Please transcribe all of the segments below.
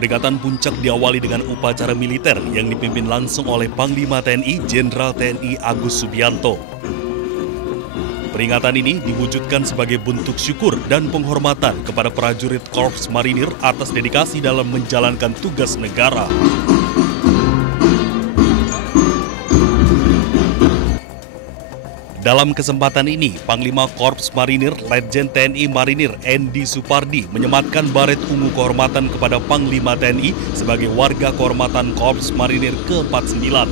Peringatan puncak diawali dengan upacara militer yang dipimpin langsung oleh Panglima TNI Jenderal TNI Agus Subianto. Peringatan ini diwujudkan sebagai bentuk syukur dan penghormatan kepada prajurit Korps Marinir atas dedikasi dalam menjalankan tugas negara. Dalam kesempatan ini, Panglima Korps Marinir Letjen TNI Marinir Endi Supardi menyematkan baret ungu kehormatan kepada Panglima TNI sebagai warga kehormatan Korps Marinir ke-49.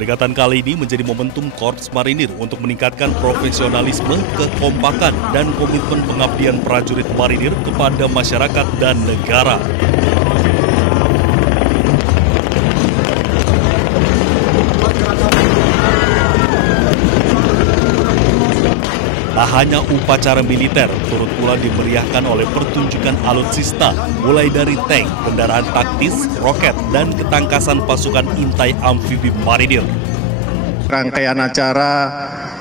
Peringatan kali ini menjadi momentum Korps Marinir untuk meningkatkan profesionalisme, kekompakan, dan komitmen pengabdian prajurit marinir kepada masyarakat dan negara. Tak hanya upacara militer, turut pula dimeriahkan oleh pertunjukan alutsista, mulai dari tank, kendaraan taktis, roket, dan ketangkasan pasukan intai amfibi marinir. Rangkaian acara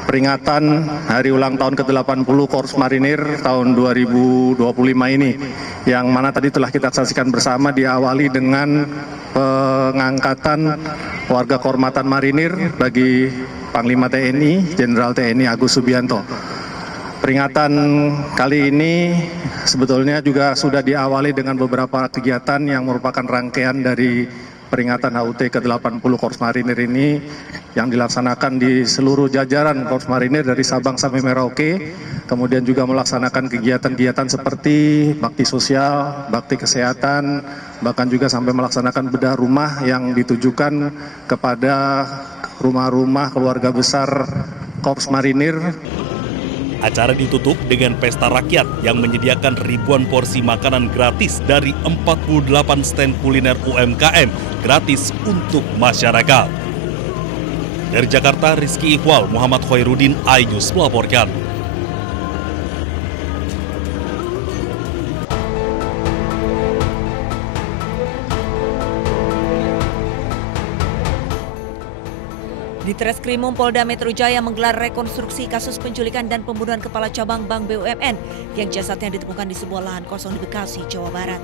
peringatan Hari Ulang Tahun ke-80 Korps Marinir tahun 2025 ini, yang mana tadi telah kita saksikan bersama, diawali dengan pengangkatan warga kehormatan marinir bagi Panglima TNI Jenderal TNI Agus Subianto. Peringatan kali ini sebetulnya juga sudah diawali dengan beberapa kegiatan yang merupakan rangkaian dari peringatan HUT ke-80 Korps Marinir ini yang dilaksanakan di seluruh jajaran Korps Marinir dari Sabang sampai Merauke, kemudian juga melaksanakan kegiatan-kegiatan seperti bakti sosial, bakti kesehatan, bahkan juga sampai melaksanakan bedah rumah yang ditujukan kepada rumah-rumah keluarga besar Korps Marinir. Acara ditutup dengan pesta rakyat yang menyediakan ribuan porsi makanan gratis dari 48 stand kuliner UMKM gratis untuk masyarakat. Dari Jakarta, Rizky Iqbal, Muhammad Khairuddin, iNews melaporkan. Ditreskrimum Polda Metro Jaya menggelar rekonstruksi kasus penculikan dan pembunuhan Kepala Cabang Bank BUMN yang jasadnya ditemukan di sebuah lahan kosong di Bekasi, Jawa Barat.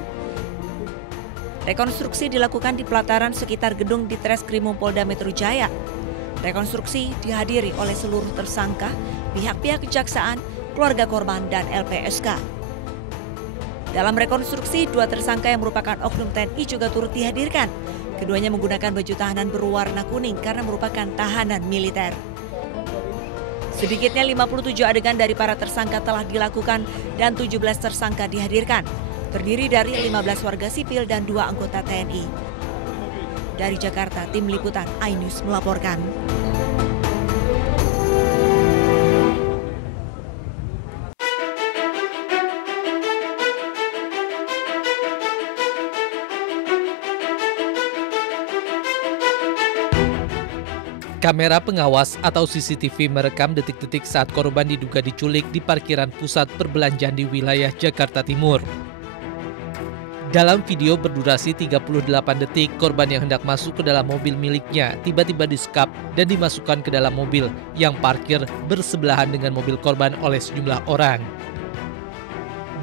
Rekonstruksi dilakukan di pelataran sekitar gedung Ditreskrimum Polda Metro Jaya. Rekonstruksi dihadiri oleh seluruh tersangka, pihak-pihak kejaksaan, keluarga korban, dan LPSK. Dalam rekonstruksi, dua tersangka yang merupakan oknum TNI juga turut dihadirkan. Keduanya menggunakan baju tahanan berwarna kuning karena merupakan tahanan militer. Sedikitnya 57 adegan dari para tersangka telah dilakukan dan 17 tersangka dihadirkan. Terdiri dari 15 warga sipil dan 2 anggota TNI. Dari Jakarta, tim liputan iNews melaporkan. Kamera pengawas atau CCTV merekam detik-detik saat korban diduga diculik di parkiran pusat perbelanjaan di wilayah Jakarta Timur. Dalam video berdurasi 38 detik, korban yang hendak masuk ke dalam mobil miliknya tiba-tiba disekap dan dimasukkan ke dalam mobil yang parkir bersebelahan dengan mobil korban oleh sejumlah orang.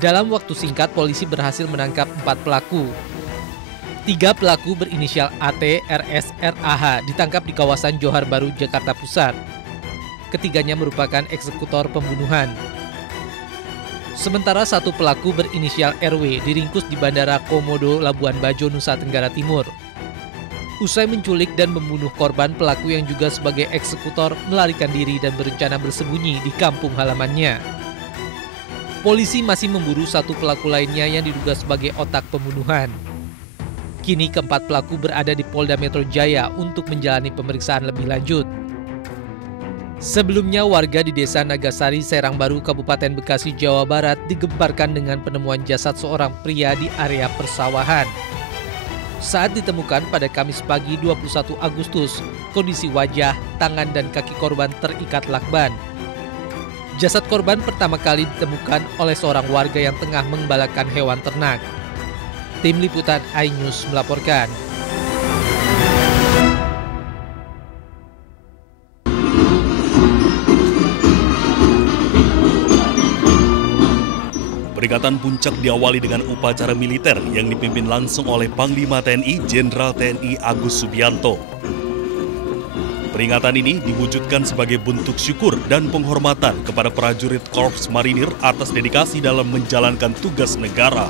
Dalam waktu singkat, polisi berhasil menangkap 4 pelaku. 3 pelaku berinisial AT, RS, RAH ditangkap di kawasan Johar Baru, Jakarta Pusat. Ketiganya merupakan eksekutor pembunuhan. Sementara 1 pelaku berinisial RW diringkus di Bandara Komodo, Labuan Bajo, Nusa Tenggara Timur. Usai menculik dan membunuh korban, pelaku yang juga sebagai eksekutor melarikan diri dan berencana bersembunyi di kampung halamannya. Polisi masih memburu 1 pelaku lainnya yang diduga sebagai otak pembunuhan. Kini keempat pelaku berada di Polda Metro Jaya untuk menjalani pemeriksaan lebih lanjut. Sebelumnya warga di Desa Nagasari, Serang Baru, Kabupaten Bekasi, Jawa Barat digemparkan dengan penemuan jasad seorang pria di area persawahan. Saat ditemukan pada Kamis pagi 21 Agustus, kondisi wajah, tangan, dan kaki korban terikat lakban. Jasad korban pertama kali ditemukan oleh seorang warga yang tengah mengembalakan hewan ternak. Tim liputan iNews melaporkan. Peringatan puncak diawali dengan upacara militer yang dipimpin langsung oleh Panglima TNI Jenderal TNI Agus Subianto. Peringatan ini diwujudkan sebagai bentuk syukur dan penghormatan kepada prajurit Korps Marinir atas dedikasi dalam menjalankan tugas negara.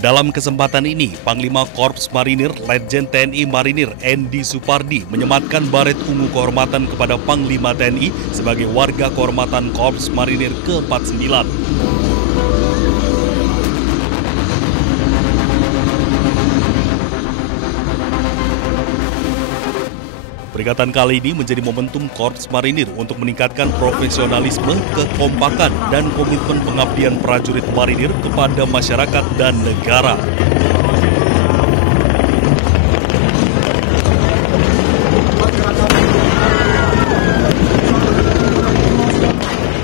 Dalam kesempatan ini, Panglima Korps Marinir Letjen TNI Marinir Endi Supardi menyematkan baret ungu kehormatan kepada Panglima TNI sebagai warga kehormatan Korps Marinir ke-49. Peringatan kali ini menjadi momentum Korps Marinir untuk meningkatkan profesionalisme, kekompakan, dan komitmen pengabdian prajurit marinir kepada masyarakat dan negara.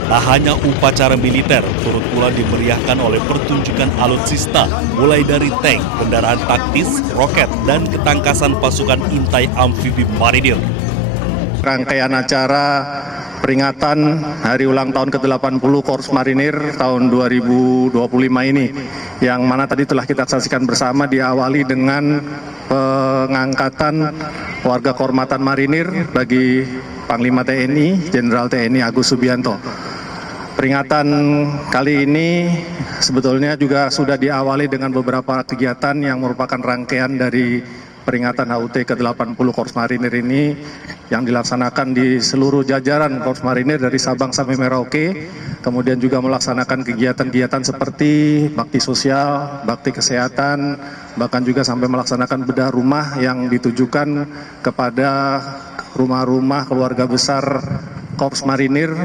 Tak hanya upacara militer, turut pula dimeriahkan oleh pertunjukan alutsista, mulai dari tank, kendaraan taktis, roket, dan ketangkasan pasukan intai amfibi marinir. Rangkaian acara peringatan hari ulang tahun ke-80 Korps Marinir tahun 2025 ini, yang mana tadi telah kita saksikan bersama, diawali dengan pengangkatan warga kehormatan marinir bagi Panglima TNI Jenderal TNI Agus Subianto. Peringatan kali ini sebetulnya juga sudah diawali dengan beberapa kegiatan yang merupakan rangkaian dari peringatan HUT ke-80 Korps Marinir ini yang dilaksanakan di seluruh jajaran Korps Marinir dari Sabang sampai Merauke, kemudian juga melaksanakan kegiatan-kegiatan seperti bakti sosial, bakti kesehatan, bahkan juga sampai melaksanakan bedah rumah yang ditujukan kepada rumah-rumah keluarga besar Korps Marinir.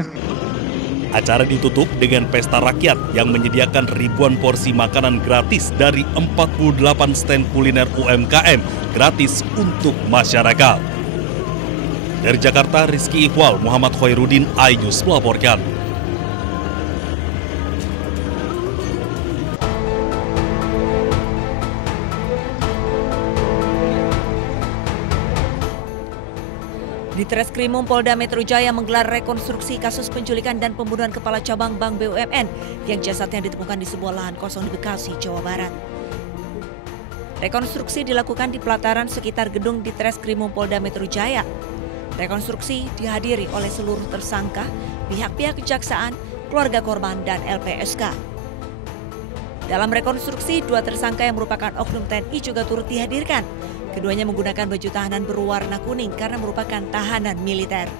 Acara ditutup dengan pesta rakyat yang menyediakan ribuan porsi makanan gratis dari 48 stand kuliner UMKM gratis untuk masyarakat. Dari Jakarta, Rizky Iqbal, Muhammad Khairuddin, iNews melaporkan. Ditreskrimum Polda Metro Jaya menggelar rekonstruksi kasus penculikan dan pembunuhan Kepala Cabang Bank BUMN yang jasadnya ditemukan di sebuah lahan kosong di Bekasi, Jawa Barat. Rekonstruksi dilakukan di pelataran sekitar gedung Ditreskrimum Polda Metro Jaya. Rekonstruksi dihadiri oleh seluruh tersangka, pihak-pihak kejaksaan, keluarga korban, dan LPSK. Dalam rekonstruksi, dua tersangka yang merupakan oknum TNI juga turut dihadirkan. Keduanya menggunakan baju tahanan berwarna kuning karena merupakan tahanan militer.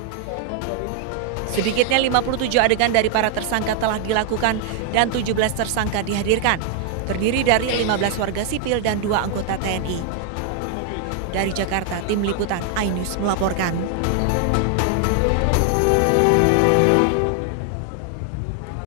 Sedikitnya 57 adegan dari para tersangka telah dilakukan dan 17 tersangka dihadirkan. Terdiri dari 15 warga sipil dan 2 anggota TNI. Dari Jakarta, tim liputan iNews melaporkan.